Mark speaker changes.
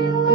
Speaker 1: You.